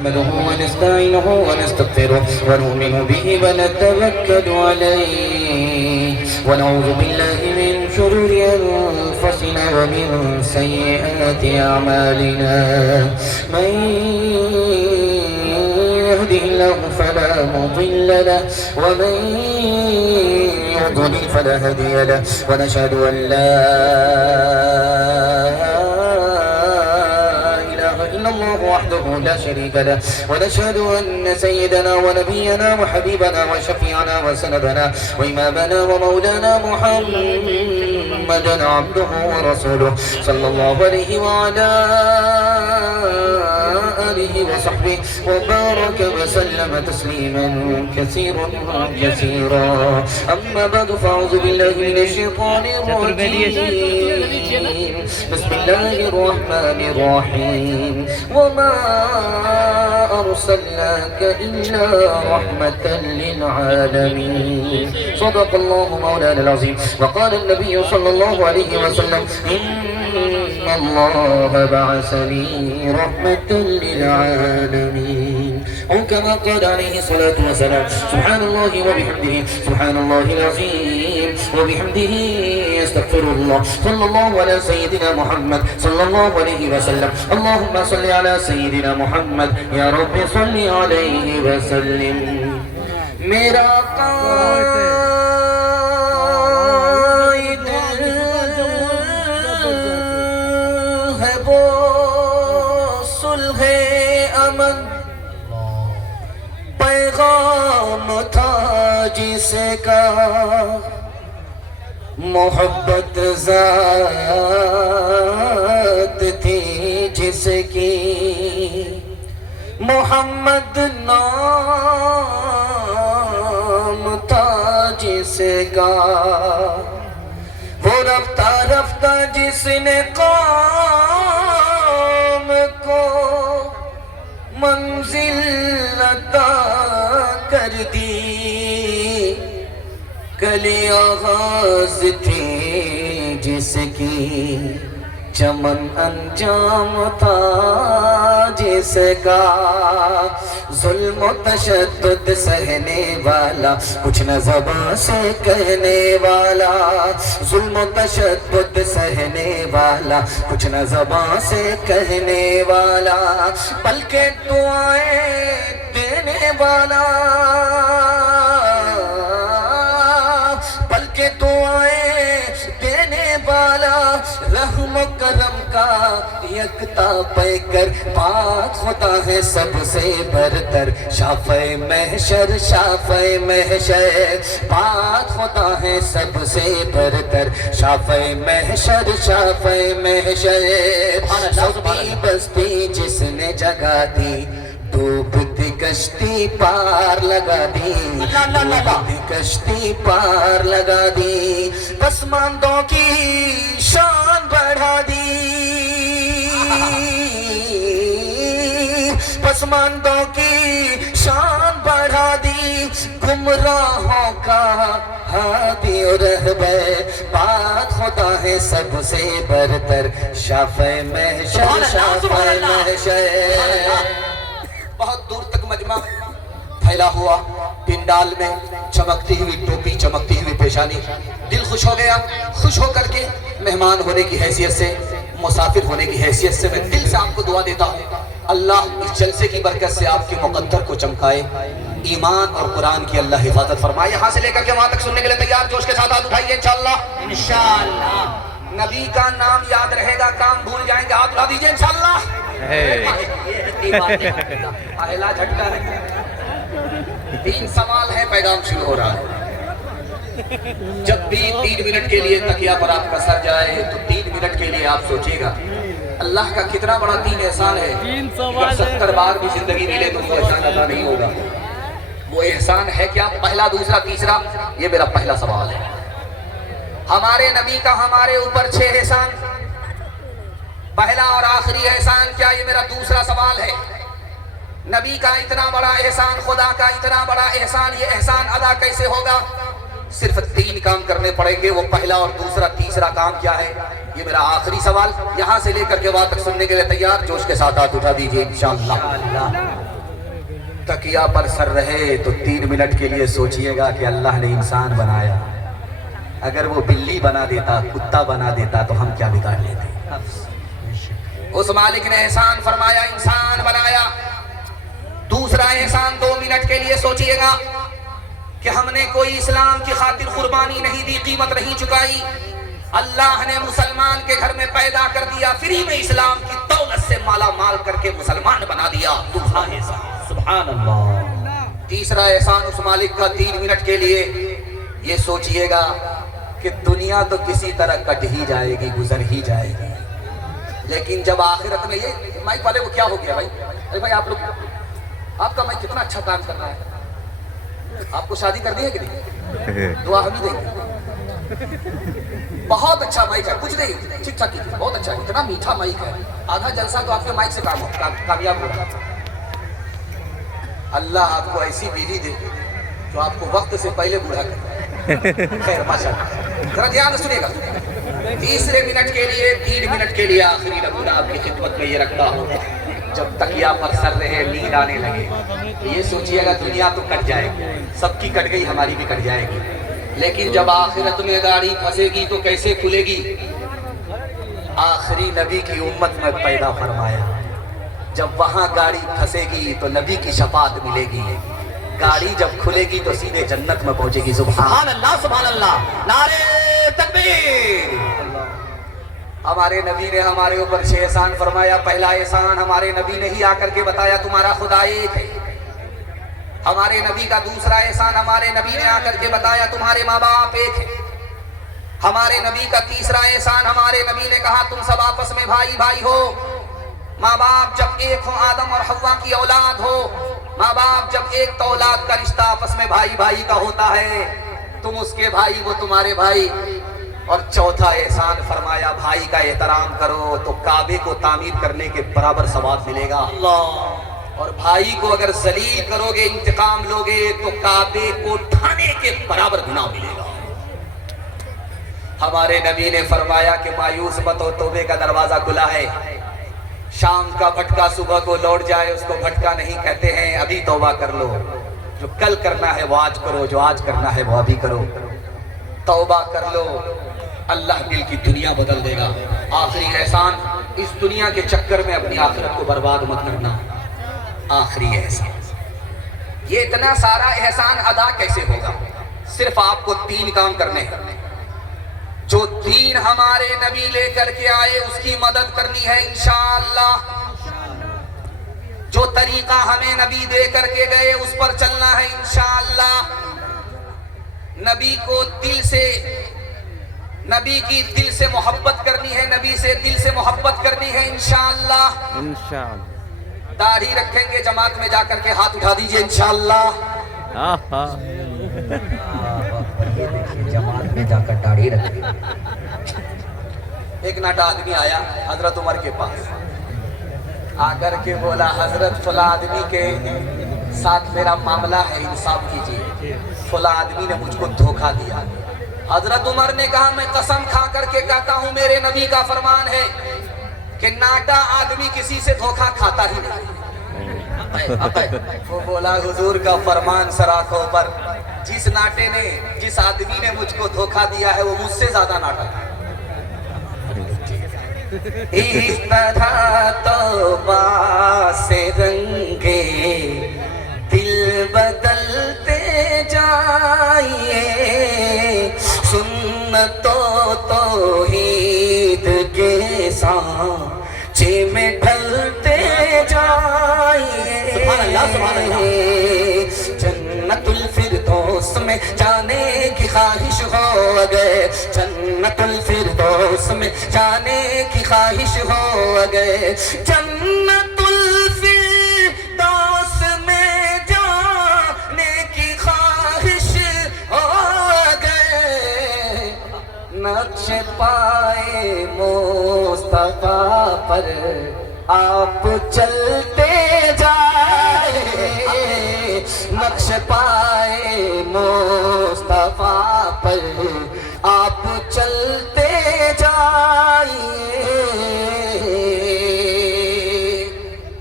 نحمده ونستعينه ونستغفره ونؤمن به ونتوكل عليه ونعوذ بالله من شرور أنفسنا ومن سيئات أعمالنا من يهده الله فلا مضل له ومن يضلل فلا هادي له ونشهد أن لا الله وحده لا شريك له ونشهد أن سيدنا ونبينا وحبيبنا وشفيعنا وسندنا وإمامنا ومولانا محمدا عبده ورسوله صلى الله عليه وعلى آله وصحبه وبارك وسلم تسليما كثيرا كثيرا أما بعد فأعوذ بالله من الشيطان الرجيم بسم الله الرحمن الرحيم وما أرسلناك إلا رحمة للعالمين صدق الله مولانا العظيم وقال النبي صلى الله عليه وسلم إن الله بعثني رحمة للعالمين أو كما قال عليه الصلاة والسلام سبحان الله وبحمده سبحان الله العظيم وبحمده استغفر الله صلى الله على سيدنا محمد صلى الله عليه وسلم اللهم صل على سيدنا محمد يا رب صل عليه وسلم میرا قائد ہے وہ صلح امن پیغام تھا جس کا محبت ذات تھی جس کی محمد نام تھا جس کا وہ رفتہ رفتہ جس نے قوم کو منزل عطا کر دی کلی آغاز تھی جس کی چمن انجام تھا جس کا ظلم و تشدد سہنے والا کچھ نہ زبان سے کہنے والا ظلم و تشدد سہنے والا کچھ نہ زبان سے کہنے والا بلکہ دعائیں دینے والا بلکہ دعائیں دینے والا رحم و کرم کا یکتا پیکر پاک خدا ہے سب سے برتر شافع محشر پاک خدا ہے سب سے برتر شافع محشر سبھی بستی جس نے جگہ دی ڈوبتی کشتی پار لگا دی ڈوبتی کشتی پار لگا دی پسماندوں کی شان بڑھا دی پسماندوں کی شان بڑھا دی گمراہوں کا ہادی و رہبر پاک خدا ہے سب سے برتر شافع محشر بہت دور تک مجمع پھیلا ہوا پنڈال میں چمکتی ہوئی ٹوپی چمکتی ہوئی پیشانی دل خوش ہو گیا خوش ہو کر کے مہمان ہونے کی حیثیت سے مسافر ہونے کی حیثیت سے میں دل سے آپ کو دعا دیتا ہوں اللہ اس جلسے کی برکت سے آپ کے مقدر کو چمکائے ایمان اور قرآن کی اللہ حفاظت فرمائے یہاں سے لے کر کے وہاں تک سننے کے لیے تیار جوش کے ساتھ ہاتھ اٹھائیے انشاءاللہ نبی کا نام یاد رہے گا کام بھول جائیں گے ہاتھ اٹھا دیجئے انشاءاللہ پہلا جھٹکا ہے 3 سوال ہے پیغام شروع ہو رہا ہے جب بھی 3 منٹ کے لیے تکیہ پر آپ کا سر جائے تو 3 منٹ کے لیے آپ سوچیے گا اللہ کا کتنا بڑا 3 احسان ہے 70 بار بھی زندگی ملے تو وہ احسان ادا نہیں ہوگا وہ احسان ہے کیا پہلا دوسرا تیسرا یہ میرا پہلا سوال ہے ہمارے نبی کا ہمارے اوپر 6 احسان پہلا اور آخری احسان کیا یہ میرا دوسرا سوال ہے نبی کا اتنا بڑا احسان خدا کا اتنا بڑا احسان یہ احسان ادا کیسے ہوگا صرف 3 کام کرنے پڑیں گے وہ پہلا اور دوسرا تیسرا کام کیا ہے یہ میرا آخری سوال یہاں سے لے کر کے وہاں تک سننے کے لیے تیار جوش کے ساتھ ہاتھ اٹھا دیجئے انشاءاللہ تکیا پر سر رہے تو 3 منٹ کے لیے سوچئے گا کہ اللہ نے انسان بنایا، اگر وہ بلی بنا دیتا، کتا بنا دیتا تو ہم کیا بگاڑ لیتے۔ اس مالک نے احسان فرمایا، انسان بنایا۔ دوسرا احسان 2 منٹ کے لیے سوچئے گا کہ ہم نے کوئی اسلام کی خاطر قربانی نہیں دی، قیمت نہیں چکائی۔ اللہ نے مسلمان کے گھر میں پیدا کر دیا، فری میں اسلام کی دولت سے مالا مال کر کے مسلمان بنا دیا۔ دوسرا احسان، سبحان اللہ۔ تیسرا احسان اس مالک کا 3 منٹ کے لیے یہ سوچئے گا کہ دنیا تو کسی طرح کٹ ہی جائے گی، گزر ہی جائے گی، لیکن جب آخرت میں یہ مائک والے کو کیا ہو گیا بھائی؟ ارے بھائی آپ لوگ، آپ کا مائک کتنا اچھا کام کر رہا ہے، آپ کو شادی کرنی ہے کہ نہیں؟ دعا ہم ہی دیں گے۔ بہت اچھا مائک ہے، کچھ نہیں، ٹھیک ٹھاک کیجیے، بہت اچھا ہے، اتنا میٹھا مائک ہے، آدھا جلسہ تو آپ کے مائک سے کامیاب ہو رہا ہے۔ اللہ آپ کو ایسی بیوی دے جو آپ کو وقت سے پہلے بوڑھا کرے۔ خیر ماشاءاللہ، ذرا دھیان سے سنیے گا۔ تیسرے منٹ کے لیے، 3 منٹ کے لیے آخری نمونہ آپ کی خدمت میں یہ رکھتا ہوں۔ جب تکیا پر سر رہے، نیند آنے لگے، یہ سوچئے گا دنیا تو کٹ جائے گی، سب کی کٹ گئی، ہماری بھی کٹ جائے گی، لیکن جب آخرت میں گاڑی پھنسے گی تو کیسے کھلے گی؟ آخری نبی کی امت میں پیدا فرمایا، جب وہاں گاڑی پھنسے گی تو نبی کی شفاعت ملے گی، گاڑی جب کھلے گی تو سیدھے جنت میں پہنچے گی۔ سبحان اللہ، سبحان اللہ، نعرہ تکبیر۔ ہمارے نبی نے ہمارے اوپر 6 احسان فرمایا۔ پہلا احسان ہمارے نبی نے ہی آ کر کے بتایا تمہارا خدا ایک ہے۔ ہمارے نبی کا دوسرا احسان ہمارے نبی نے آ کر کے بتایا تمہارے ماں باپ ایک ہے۔ ہمارے نبی کا تیسرا احسان ہمارے نبی نے کہا تم سب آپس میں بھائی بھائی ہو۔ ماں باپ جب ایک ہو، آدم اور حوا کی اولاد ہو، ماں باپ جب ایک تو اولاد کا رشتہ آپس میں بھائی بھائی کا ہوتا ہے، تم اس کے بھائی وہ تمہارے بھائی۔ اور چوتھا احسان فرمایا بھائی کا احترام کرو تو کعبے کو تعمیر کرنے کے برابر ثواب ملے گا۔ اور بھائی کو اگر ذلیل کرو گے، انتقام لوگے تو کعبے کو ڈھانے کے برابر گناہ ملے گا۔ ہمارے نبی نے فرمایا کہ مایوس مت ہو، توبے کا دروازہ کھلا ہے۔ شام کا بھٹکا صبح کو لوٹ جائے اس کو بھٹکا نہیں کہتے ہیں، ابھی توبہ کر لو، جو کل کرنا ہے وہ آج کرو، جو آج کرنا ہے وہ ابھی کرو۔ توبہ کر لو، اللہ دل کی دنیا بدل دے گا۔ آخری احسان، اس دنیا کے چکر میں اپنی آخرت کو برباد مت کرنا۔ آخری احسان، یہ اتنا سارا احسان ادا کیسے ہوگا؟ صرف آپ کو 3 کام کرنے ہیں۔ جو دین ہمارے نبی لے کر کے آئے اس کی مدد کرنی ہے انشاءاللہ۔ جو طریقہ ہمیں نبی دے کر کے گئے اس پر چلنا ہے انشاءاللہ۔ نبی کو دل سے، نبی کی دل سے محبت کرنی ہے، نبی سے دل سے محبت کرنی ہے انشاءاللہ۔ داڑھی رکھیں گے جماعت میں جا کر کے ہاتھ اٹھا دیجئے انشاءاللہ۔ جماعت میں جا کر داڑھی رکھیں۔ ایک ناٹا آدمی آیا حضرت عمر کے پاس، آ کر کے بولا حضرت فلاں آدمی کے ساتھ میرا معاملہ ہے، انصاف کیجیے، فلاں آدمی نے مجھ کو دھوکہ دیا۔ حضرت عمر نے کہا میں قسم کھا کر کے کہتا ہوں میرے نبی کا فرمان ہے کہ ناٹا آدمی کسی سے دھوکہ کھاتا ہی نہیں۔ وہ بولا حضور کا فرمان سر آنکھوں پر، جس ناٹے نے، جس آدمی نے مجھ کو دھوکہ دیا ہے وہ مجھ سے زیادہ ناٹا ہے۔ اس طرح توبہ سے رنگے دل بدلتے جائیے، سنت و توحید کے سانچے میں ڈھلتے جائیے۔ سبحان اللہ، سبحان اللہ۔ جنت الفردوس میں جانے کی خواہش ہو اگر، جنت الفردوس میں جانے کی خواہش ہو اگر، جنت الفردوس میں جانے کی خواہش ہو اگر، نقش پائے مصطفیٰ پر آپ چلتے جائیں، نقش پائے مصطفیٰ پر آپ چلتے جائیں۔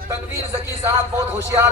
تنویر ذکی صاحب بہت ہوشیار